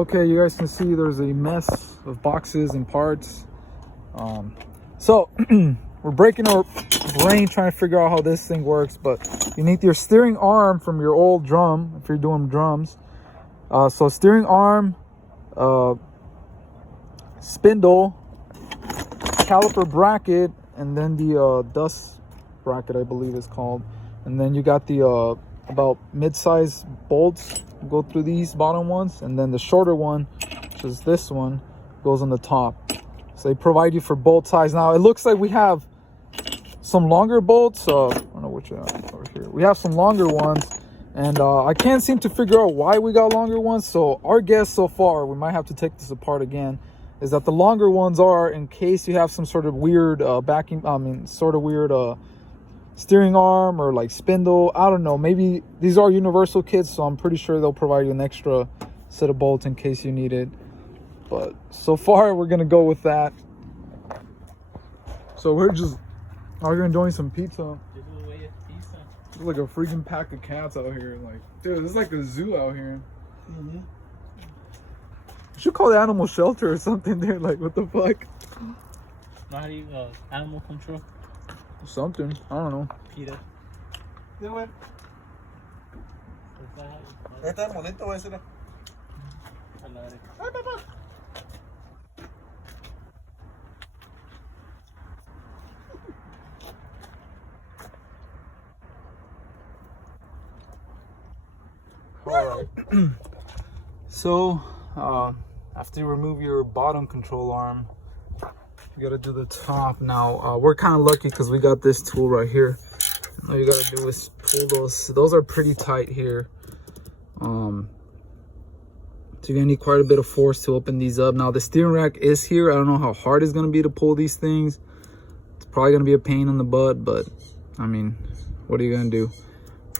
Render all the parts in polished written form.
Okay, you guys can see there's a mess of boxes and parts. So we're breaking our brain trying to figure out how this thing works, but you need your steering arm from your old drum if you're doing drums. So steering arm, spindle, caliper bracket, and then the dust bracket, I believe it's called. And then you got the about mid-size bolts go through these bottom ones, and then the shorter one, which is this one, goes on the top. So they provide you for bolt size. Now it looks like we have some longer bolts. I don't know which one over here. We have some longer ones, and I can't seem to figure out why we got longer ones. So our guess so far, we might have to take this apart again, is that the longer ones are in case you have some sort of weird steering arm or like spindle. I don't know, maybe these are universal kits, so I'm pretty sure they'll provide you an extra set of bolts in case you need it. But so far we're gonna go with that. So we're just out here enjoying some pizza. It's like a freaking pack of cats out here. Like, dude, this is like a zoo out here. You should call the animal shelter or something there. Like, what the fuck? How do you animal control? Something. I don't know. PETA. Está bonito ese. Alright. So, after you remove your bottom control arm, you gotta do the top. Now, we're kind of lucky because we got this tool right here. All you gotta do is pull those. Those are pretty tight here. So you're gonna need quite a bit of force to open these up. Now, the steering rack is here. I don't know how hard it's gonna be to pull these things. It's probably gonna be a pain in the butt, but I mean, what are you gonna do?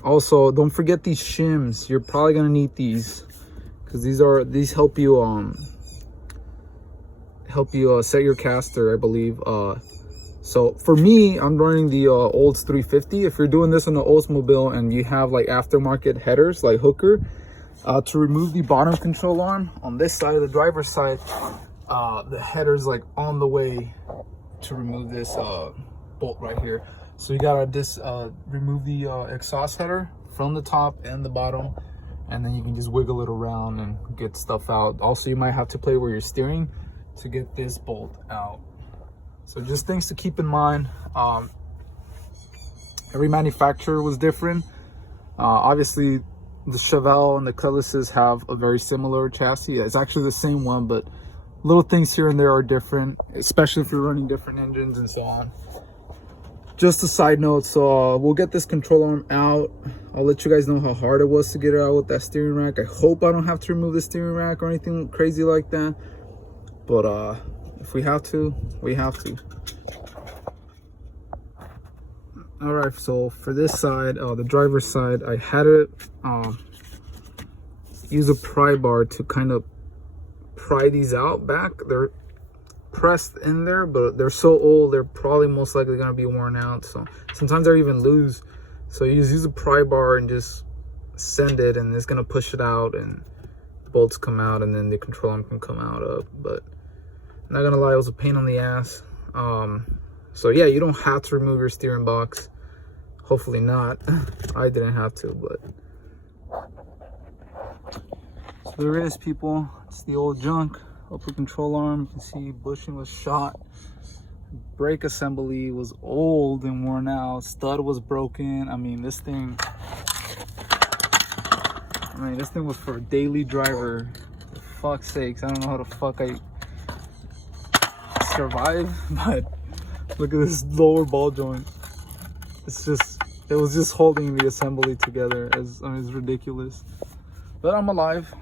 Also, don't forget these shims. You're probably gonna need these because these help you set your caster, I believe. So for me, I'm running the Olds 350. If you're doing this on the Oldsmobile and you have like aftermarket headers like hooker, to remove the bottom control arm on this side of the driver's side, the header's like on the way to remove this bolt right here. So you gotta just remove the exhaust header from the top and the bottom, and then you can just wiggle it around and get stuff out. Also, you might have to play where you're steering to get this bolt out. So just things to keep in mind. Every manufacturer was different. Obviously, the Chevelle and the Cutlasses have a very similar chassis. It's actually the same one, but little things here and there are different, especially if you're running different engines and so on. Just a side note, so we'll get this control arm out. I'll let you guys know how hard it was to get it out with that steering rack. I hope I don't have to remove the steering rack or anything crazy like that. But if we have to, we have to. All right, so for this side, the driver's side, I had to use a pry bar to kind of pry these out back. They're pressed in there, but they're so old, they're probably most likely going to be worn out. So sometimes they're even loose. So you just use a pry bar and just send it, and it's going to push it out, and the bolts come out, and then the control arm can come out of. But I'm not gonna lie, it was a pain on the ass. So yeah, you don't have to remove your steering box. Hopefully not. I didn't have to, but so there it is, people. It's the old junk. Upper control arm, you can see bushing was shot. Brake assembly was old and worn out. Stud was broken. I mean, this thing was for a daily driver. For fuck's sakes, I don't know how the fuck I survive, but look at this lower ball joint. It was just holding the assembly together. It's ridiculous. But I'm alive.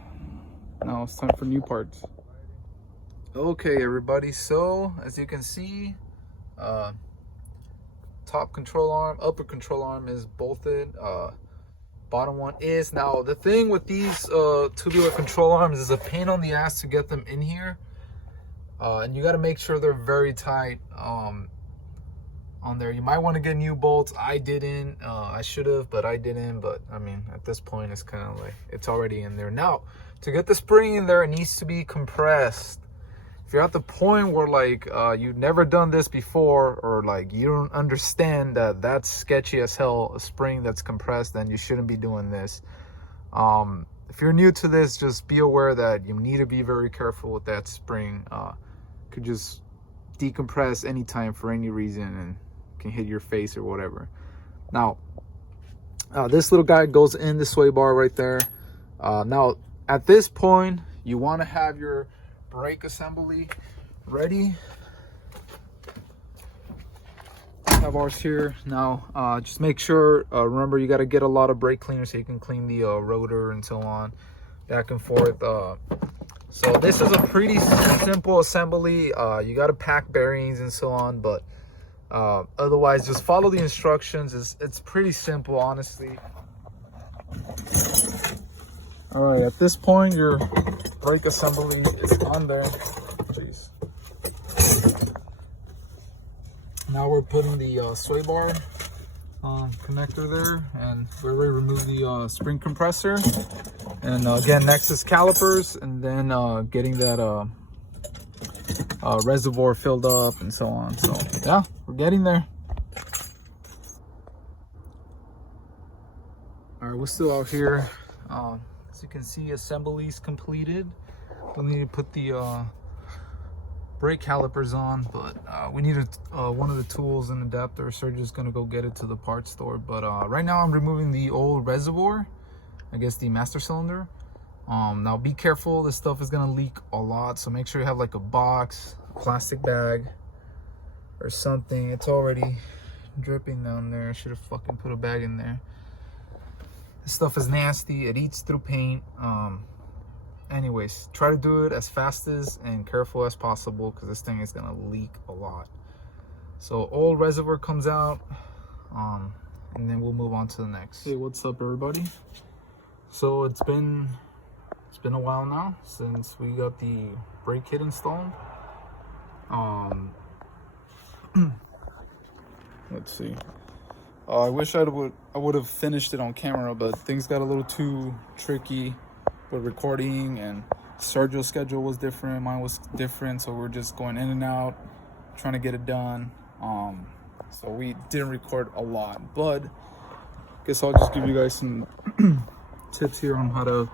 Now it's time for new parts. Okay, everybody, so as you can see, top control arm, upper control arm is bolted. Bottom one is. Now the thing with these tubular control arms is a pain on the ass to get them in here, and you got to make sure they're very tight. on there. You might want to get new bolts. I didn't. I should have, but I didn't. But I mean, at this point, it's kind of like it's already in there. Now, to get the spring in there, it needs to be compressed. If you're at the point where like you've never done this before, or like you don't understand that that's sketchy as hell, a spring that's compressed, then you shouldn't be doing this. If you're new to this, just be aware that you need to be very careful with that spring. Could just decompress anytime for any reason and can hit your face or whatever. Now, this little guy goes in the sway bar right there. Now, at this point, you want to have your brake assembly ready. Have ours here now. Just make sure, remember, you got to get a lot of brake cleaner so you can clean the rotor and so on, back and forth. So this is a pretty simple assembly. You got to pack bearings and so on, but otherwise just follow the instructions. It's pretty simple, honestly. All right, at this point your brake assembly is on there. Jeez. Now we're putting the sway bar connector there, and we're ready to remove the spring compressor. And again, next is calipers, and then getting that reservoir filled up and so on. So yeah, we're getting there. All right, we're still out here. As you can see, assembly's completed. We'll need to put the brake calipers on, but we needed one of the tools and adapter, so we're just gonna go get it to the parts store. But right now I'm removing the old reservoir, I guess the master cylinder. Now be careful, this stuff is gonna leak a lot, so make sure you have like a box, a plastic bag or something. It's already dripping down there. I should have fucking put a bag in there. This stuff is nasty, it eats through paint. Anyways, try to do it as fast as and careful as possible, because this thing is gonna leak a lot. So old reservoir comes out, and then we'll move on to the next. Hey, what's up everybody? So it's been a while now since we got the brake kit installed. Let's see. I wish I would have finished it on camera, but things got a little too tricky with recording, and Sergio's schedule was different, mine was different, so we're just going in and out trying to get it done. So we didn't record a lot, but I guess I'll just give you guys some tips here on how to,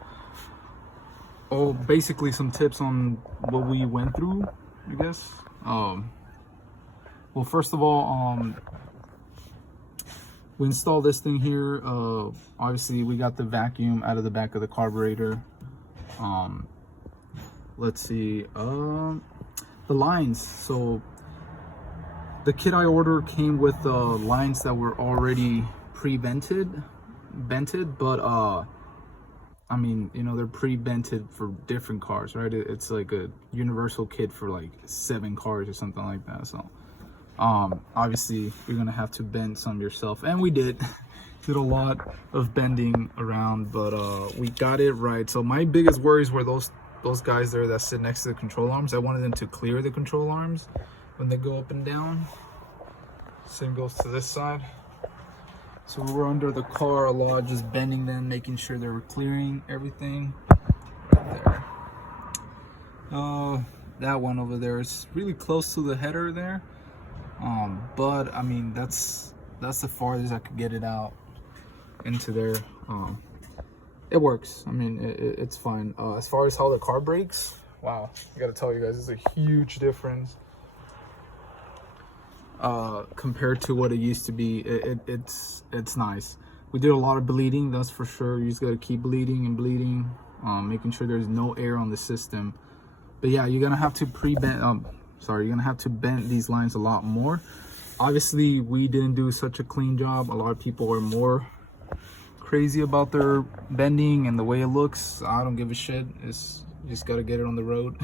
basically some tips on what we went through, I guess. Well, first of all, we installed this thing here. Obviously we got the vacuum out of the back of the carburetor. Let's see, the lines. So the kit I ordered came with lines that were already vented, but I mean, you know, they're pre-vented for different cars, right? It's like a universal kit for like 7 cars or something like that. So obviously you're gonna have to bend some yourself, and we did a lot of bending around, but we got it right. So my biggest worries were those guys there that sit next to the control arms. I wanted them to clear the control arms when they go up and down. Same goes to this side. So we were under the car a lot, just bending them, making sure they were clearing everything right there. That one over there is really close to the header there. But I mean, that's the farthest I could get it out into there. It works. I mean, it's fine. As far as how the car brakes, wow, I gotta tell you guys, it's a huge difference compared to what it used to be. It's nice. We did a lot of bleeding, that's for sure. You just gotta keep bleeding and bleeding, making sure there's no air on the system. But yeah, you're gonna have to you're gonna have to bend these lines a lot more. Obviously we didn't do such a clean job. A lot of people are more crazy about their bending and the way it looks. I don't give a shit. You just gotta get it on the road.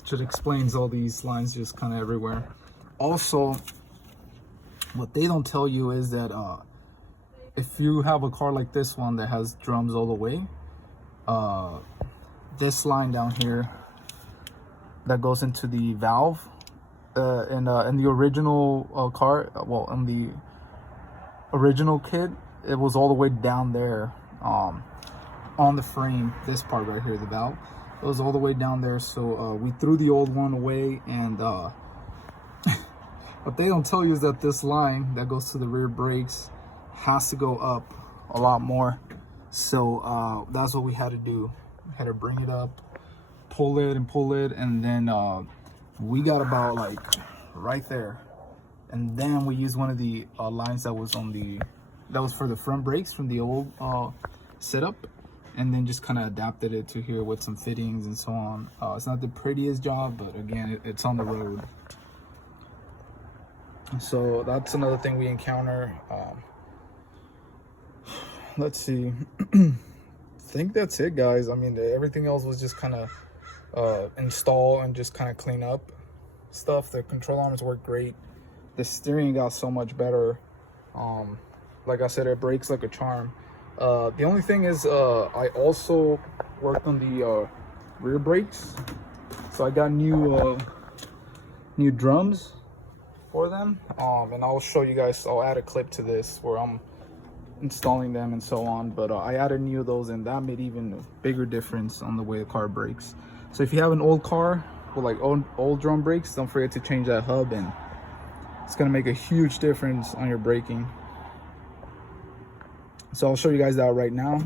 Which explains all these lines just kind of everywhere. Also, what they don't tell you is that if you have a car like this one that has drums all the way, this line down here that goes into the valve, in the original car, well, in the original kit, it was all the way down there, on the frame. This part right here, the valve, it was all the way down there. So we threw the old one away, and what they don't tell you is that this line that goes to the rear brakes has to go up a lot more. So that's what we had to do. We had to bring it up, pull it, and then we got about like right there, and then we used one of the lines that was for the front brakes from the old setup, and then just kind of adapted it to here with some fittings and so on. It's not the prettiest job, but again, it's on the road. So that's another thing we encounter. Let's see. I think that's it, guys. I mean, everything else was just kind of install and just kind of clean up stuff. The control arms work great. The steering got so much better. Like I said, it brakes like a charm. The only thing is, I also worked on the rear brakes. So I got new drums for them, and I'll show you guys. I'll add a clip to this where I'm installing them and so on, but I added new of those, and that made even a bigger difference on the way the car brakes. So if you have an old car with like old drum brakes, don't forget to change that hub, and it's gonna make a huge difference on your braking. So I'll show you guys that right now.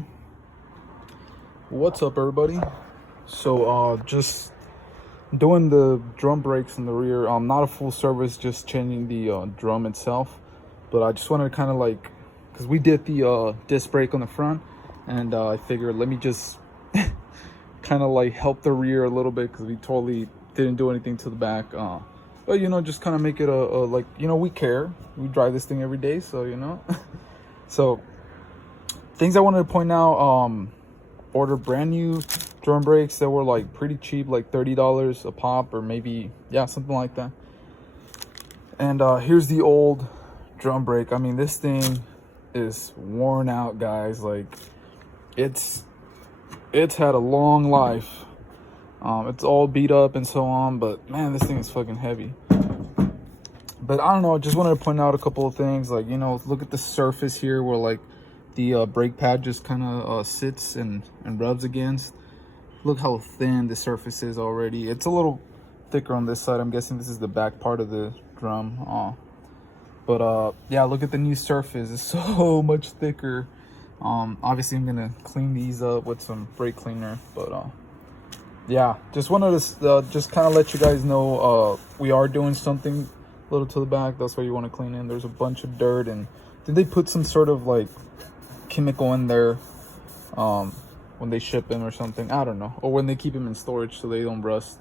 What's up, everybody? So just doing the drum brakes in the rear, not a full service, just changing the drum itself. But I just wanted to kind of like, because we did the disc brake on the front, and I figured let me just kind of like help the rear a little bit, because we totally didn't do anything to the back. But you know, just kind of make it a like, you know, we care, we drive this thing every day, so you know. So things I wanted to point out, ordered brand new drum brakes that were like pretty cheap, like $30 a pop, or maybe, yeah, something like that. And here's the old drum brake. I mean, this thing is worn out, guys. Like, it's had a long life. It's all beat up and so on, but man, this thing is fucking heavy. But I don't know, I just wanted to point out a couple of things. Like, you know, look at the surface here where like the brake pad just kind of sits and rubs against. Look how thin the surface is already. It's a little thicker on this side. I'm guessing this is the back part of the drum. But yeah, look at the new surface. It's so much thicker. Obviously I'm gonna clean these up with some brake cleaner, but yeah, just wanted to just kind of let you guys know we are doing something a little to the back. That's why you want to clean in. There's a bunch of dirt, and did they put some sort of like chemical in there when they ship them or something? I don't know, or when they keep them in storage so they don't rust.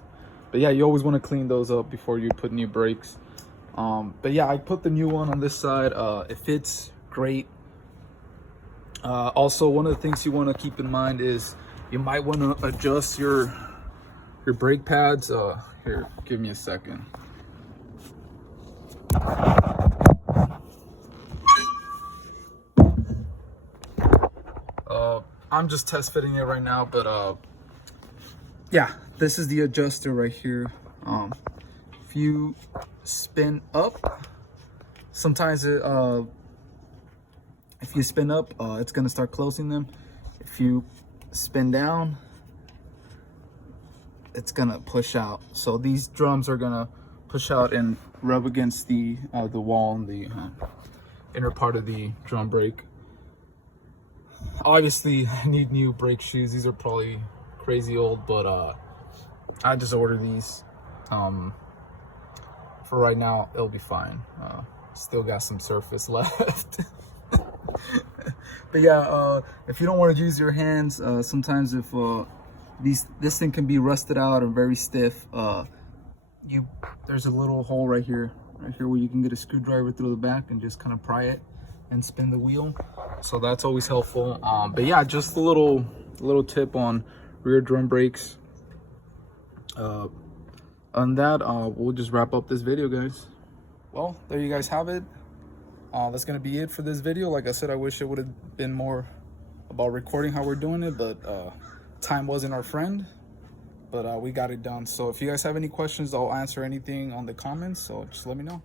But yeah, you always want to clean those up before you put new brakes. But yeah, I put the new one on this side. It fits great. Also, one of the things you want to keep in mind is you might want to adjust your brake pads. Here, give me a second. I'm just test fitting it right now, but yeah, this is the adjuster right here. If you spin up, sometimes it if you spin up, it's gonna start closing them. If you spin down, it's gonna push out. So these drums are gonna push out and rub against the wall and the inner part of the drum brake. Obviously, I need new brake shoes. These are probably crazy old, but I just ordered these. For right now, it'll be fine. Still got some surface left. But yeah, if you don't want to use your hands, sometimes if this thing can be rusted out or very stiff, there's a little hole right here where you can get a screwdriver through the back and just kind of pry it and spin the wheel. So that's always helpful. But yeah, just a little tip on rear drum brakes. On that, we'll just wrap up this video, guys. Well, there you guys have it. That's gonna be it for this video. Like I said, I wish it would have been more about recording how we're doing it, but time wasn't our friend. but we got it done. So if you guys have any questions, I'll answer anything on the comments, so just let me know.